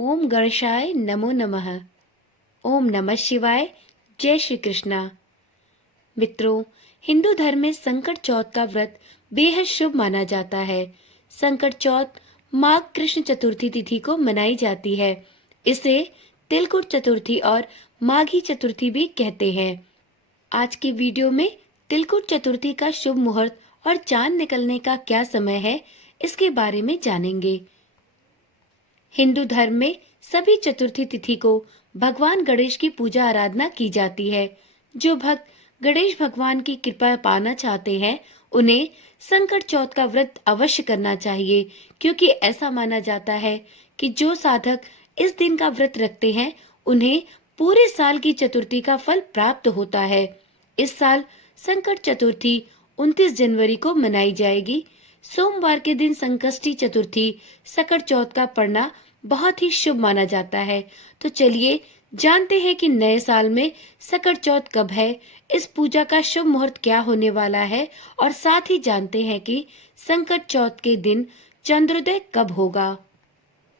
ओम गणेशाय नमो नमः। ओम नमः शिवाय। जय श्री कृष्णा। मित्रों, हिंदू धर्म में संकट चौथ का व्रत बेहद शुभ माना जाता है। संकट चौथ माघ कृष्ण चतुर्थी तिथि को मनाई जाती है। इसे तिलकुट चतुर्थी और माघी चतुर्थी भी कहते हैं। आज के वीडियो में तिलकुट चतुर्थी का शुभ मुहूर्त और चांद निकलने का क्या समय है, इसके बारे में जानेंगे। हिंदू धर्म में सभी चतुर्थी तिथि को भगवान गणेश की पूजा आराधना की जाती है। जो भक्त गणेश भगवान की कृपा पाना चाहते हैं, उन्हें संकट चौथ का व्रत अवश्य करना चाहिए, क्योंकि ऐसा माना जाता है कि जो साधक इस दिन का व्रत रखते हैं, उन्हें पूरे साल की चतुर्थी का फल प्राप्त होता है। इस साल संकट चतुर्थी 29 जनवरी को मनाई जाएगी। सोमवार के दिन संकष्टी चतुर्थी सकट चौथ का पड़ना बहुत ही शुभ माना जाता है। तो चलिए जानते हैं कि नए साल में सकट चौथ कब है, इस पूजा का शुभ मुहूर्त क्या होने वाला है, और साथ ही जानते हैं कि संकट चौथ के दिन चंद्रोदय कब होगा।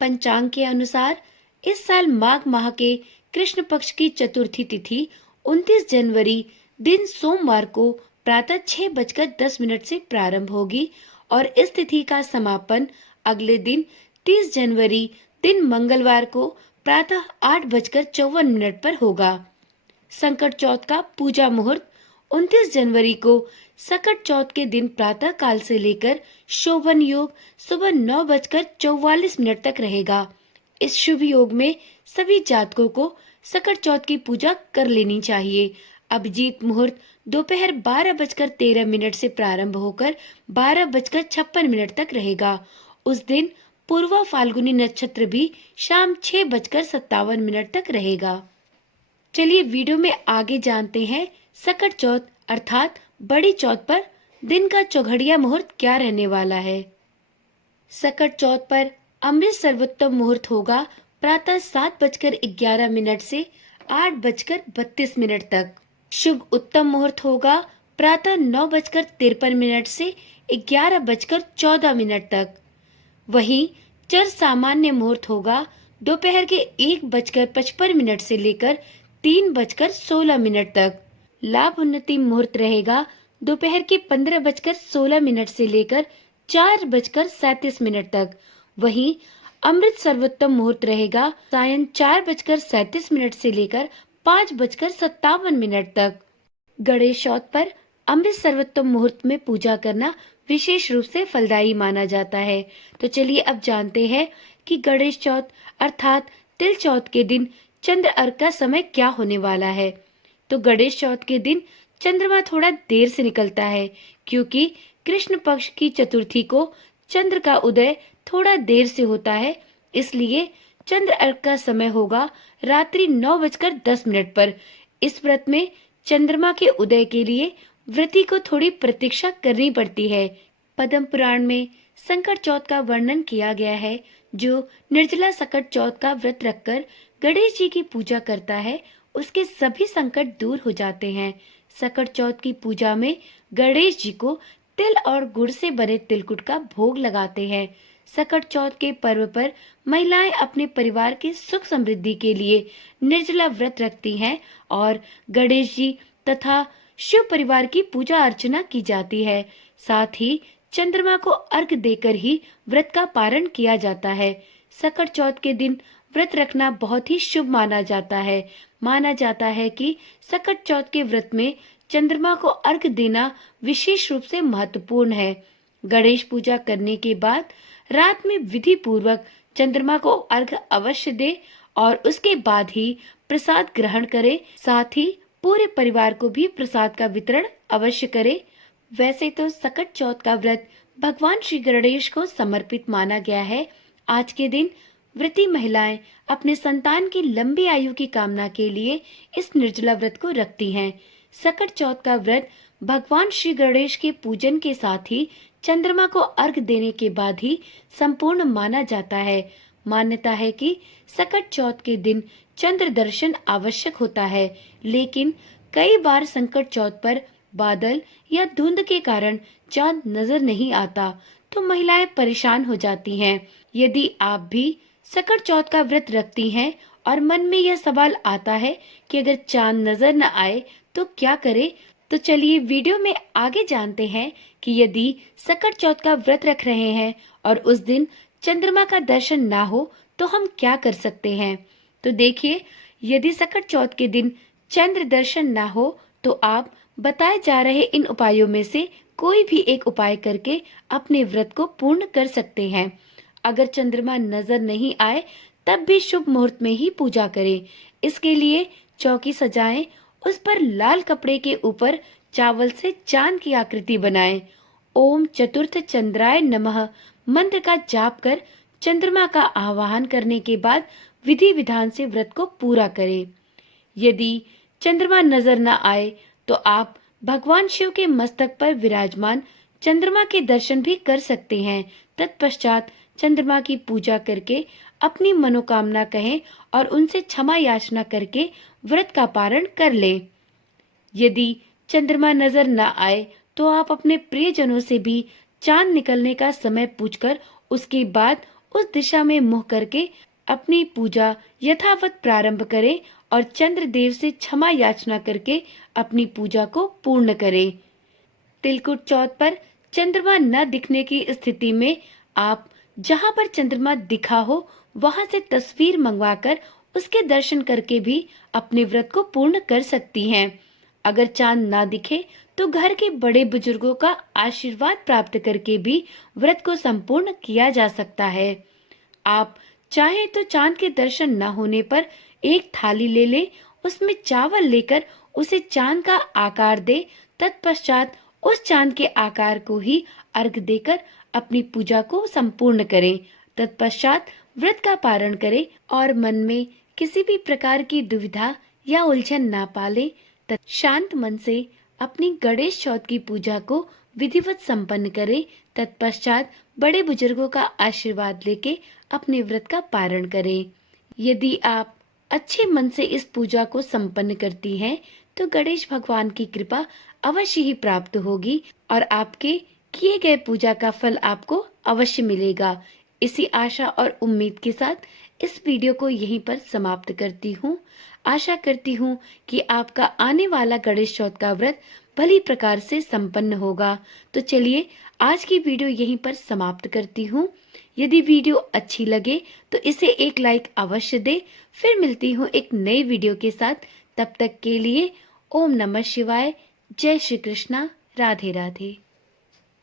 पंचांग के अनुसार इस साल माघ माह के कृष्ण पक्ष की चतुर्थी तिथि 29 जनवरी दिन सोमवार को प्रातः 6:10 से प्रारंभ होगी और इस तिथि का समापन अगले दिन 30 जनवरी दिन मंगलवार को प्रातः 8:54 पर होगा। संकट चौथ का पूजा मुहूर्त 29 जनवरी को सकट चौथ के दिन प्रातः काल से लेकर शोभन योग सुबह 9:44 तक रहेगा। इस शुभ योग में सभी जातकों को सकट चौथ की पूजा कर लेनी चाहिए। अभिजीत मुहूर्त दोपहर 12:13 से प्रारंभ होकर 12:56 तक रहेगा। उस दिन पूर्वा फाल्गुनी नक्षत्र भी शाम 6:57 तक रहेगा। चलिए वीडियो में आगे जानते हैं सकट चौथ अर्थात बड़ी चौथ पर दिन का चौघड़िया मुहूर्त क्या रहने वाला है। सकट चौथ पर अमृत सर्वोत्तम मुहूर्त होगा प्रातः 7:11 से 8:32 तक। शुभ उत्तम मुहूर्त होगा प्रातः 9:53 से 11:14 तक। वहीं चर सामान्य मुहूर्त होगा दोपहर के 1:55 से लेकर 3:16 तक। लाभ उन्नति मुहूर्त रहेगा दोपहर के 15:16 से लेकर 4:37 तक। वहीं अमृत सर्वोत्तम मुहूर्त रहेगा सायं 4:37 से लेकर 5:57 तक। गणेश चौथ पर अमृत सर्वोत्तम मुहूर्त में पूजा करना विशेष रूप से फलदायी माना जाता है। तो चलिए अब जानते हैं कि गणेश चौथ अर्थात तिल चौथ के दिन चंद्र अर्घ का समय क्या होने वाला है। तो गणेश चौथ के दिन चंद्रमा थोड़ा देर से निकलता है, क्योंकि कृष्ण पक्ष की चतुर्थी को चंद्र का उदय थोड़ा देर से होता है। इसलिए चंद्र अर्घ का समय होगा रात्रि 9:10 पर। इस व्रत में चंद्रमा के उदय के लिए व्रती को थोड़ी प्रतीक्षा करनी पड़ती है। पद्म पुराण में संकट चौथ का वर्णन किया गया है। जो निर्जला सकट चौथ का व्रत रखकर गणेश जी की पूजा करता है, उसके सभी संकट दूर हो जाते हैं। सकट चौथ की पूजा में गणेश जी को तिल और गुड़ से बने तिलकुट का भोग लगाते हैं। सकट चौथ के पर्व पर महिलाएं अपने परिवार की सुख समृद्धि के लिए निर्जला व्रत रखती हैं और गणेश जी तथा शिव परिवार की पूजा अर्चना की जाती है। साथ ही चंद्रमा को अर्घ देकर ही व्रत का पारण किया जाता है। सकट चौथ के दिन व्रत रखना बहुत ही शुभ माना जाता है। माना जाता है कि सकट चौथ के व्रत में चंद्रमा को अर्घ देना विशेष रूप से महत्वपूर्ण है। गणेश पूजा करने के बाद रात में विधि पूर्वक चंद्रमा को अर्घ अवश्य दे और उसके बाद ही प्रसाद ग्रहण करे। साथ ही पूरे परिवार को भी प्रसाद का वितरण अवश्य करे। वैसे तो सकट चौथ का व्रत भगवान श्री गणेश को समर्पित माना गया है। आज के दिन व्रती महिलाएं अपने संतान की लंबी आयु की कामना के लिए इस निर्जला व्रत को रखती हैं। सकट चौथ का व्रत भगवान श्री गणेश के पूजन के साथ ही चंद्रमा को अर्घ देने के बाद ही संपूर्ण माना जाता है। मान्यता है कि सकट चौथ के दिन चंद्र दर्शन आवश्यक होता है, लेकिन कई बार संकट चौथ पर बादल या धुंध के कारण चांद नजर नहीं आता, तो महिलाएं परेशान हो जाती हैं। यदि आप भी सकट चौथ का व्रत रखती हैं और मन में यह सवाल आता है कि अगर चांद नजर न आए तो क्या करें, तो चलिए वीडियो में आगे जानते हैं कि यदि सकट चौथ का व्रत रख रहे हैं और उस दिन चंद्रमा का दर्शन ना हो तो हम क्या कर सकते हैं। तो देखिए, यदि सकट चौथ के दिन चंद्र दर्शन ना हो तो आप बताए जा रहे इन उपायों में से कोई भी एक उपाय करके अपने व्रत को पूर्ण कर सकते हैं। अगर चंद्रमा नजर नहीं आए तब भी शुभ मुहूर्त में ही पूजा करें। इसके लिए चौकी सजाएं, उस पर लाल कपड़े के ऊपर चावल से चांद की आकृति बनाएं। ओम चतुर्थ चंद्राय नमः मंत्र का जाप कर चंद्रमा का आवाहन करने के बाद विधि विधान से व्रत को पूरा करें। यदि चंद्रमा नजर न आए तो आप भगवान शिव के मस्तक पर विराजमान चंद्रमा के दर्शन भी कर सकते हैं। तत्पश्चात चंद्रमा की पूजा करके अपनी मनोकामना कहें और उनसे क्षमा याचना करके व्रत का पारण कर लें। यदि चंद्रमा नजर न आए तो आप अपने प्रियजनों से भी चांद निकलने का समय पूछकर उसके बाद उस दिशा में मुंह करके अपनी पूजा यथावत प्रारंभ करें और चंद्र देव से क्षमा याचना करके अपनी पूजा को पूर्ण करें। तिलकुट चौथ पर चंद्रमा न दिखने की स्थिति में आप जहां पर चंद्रमा दिखा हो वहां से तस्वीर मंगवाकर उसके दर्शन करके भी अपने व्रत को पूर्ण कर सकती हैं। अगर चांद ना दिखे तो घर के बड़े बुजुर्गों का आशीर्वाद प्राप्त करके भी व्रत को संपूर्ण किया जा सकता है। आप चाहे तो चांद के दर्शन न होने पर एक थाली ले लें, उसमें चावल लेकर उसे चांद का आकार दे, तत्पश्चात उस चांद के आकार को ही अर्घ देकर अपनी पूजा को संपूर्ण करें। तत्पश्चात व्रत का पारण करें और मन में किसी भी प्रकार की दुविधा या उलझन ना पाले। शांत मन से अपनी गणेश चौथ की पूजा को विधिवत संपन्न करें। तत्पश्चात बड़े बुजुर्गों का आशीर्वाद लेके अपने व्रत का पारण करें। यदि आप अच्छे मन से इस पूजा को संपन्न करती हैं तो गणेश भगवान की कृपा अवश्य ही प्राप्त होगी और आपके किए गए पूजा का फल आपको अवश्य मिलेगा। इसी आशा और उम्मीद के साथ इस वीडियो को यहीं पर समाप्त करती हूँ। आशा करती हूँ कि आपका आने वाला गणेश चौथ का व्रत भली प्रकार से संपन्न होगा। तो चलिए आज की वीडियो यहीं पर समाप्त करती हूँ। यदि वीडियो अच्छी लगे तो इसे एक लाइक अवश्य दे। फिर मिलती हूँ एक नई वीडियो के साथ। तब तक के लिए ओम नमः शिवाय, जय श्री कृष्णा, राधे राधे।